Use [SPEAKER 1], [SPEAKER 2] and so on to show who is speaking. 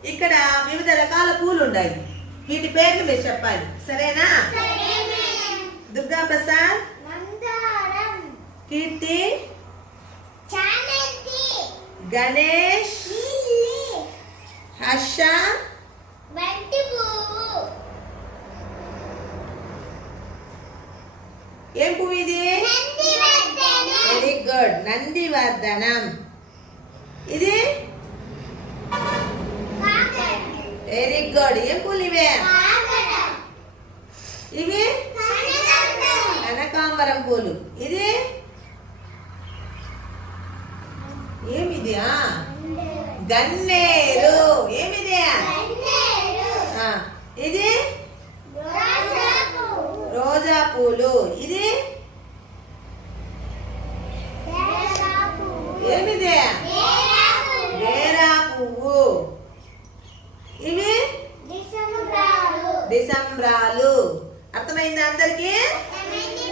[SPEAKER 1] ఇక్కడ వివిధ రకాల పూలు ఉన్నాయి. వీటి పేర్లు మీరు చెప్పాలి, సరేనా? దుర్గా ప్రసాద్, కీర్తి, గణేష్, హర్ష, ఏం పువ్వు ఇది? వెరీ గుడ్, నందివర్ధనం. ఇది వెరీ గుడ్. ఏం పూలు ఇవే? ఇవి కనకాంబరం పూలు. ఇది ఏమిది? గన్నేరు. ఏమిది? ఇది రోజా పూలు. ఇది ఏమిది? వేరా పువ్వు. ఇవి డిసెంబ్రాలు. అర్థమైందా అందరికి?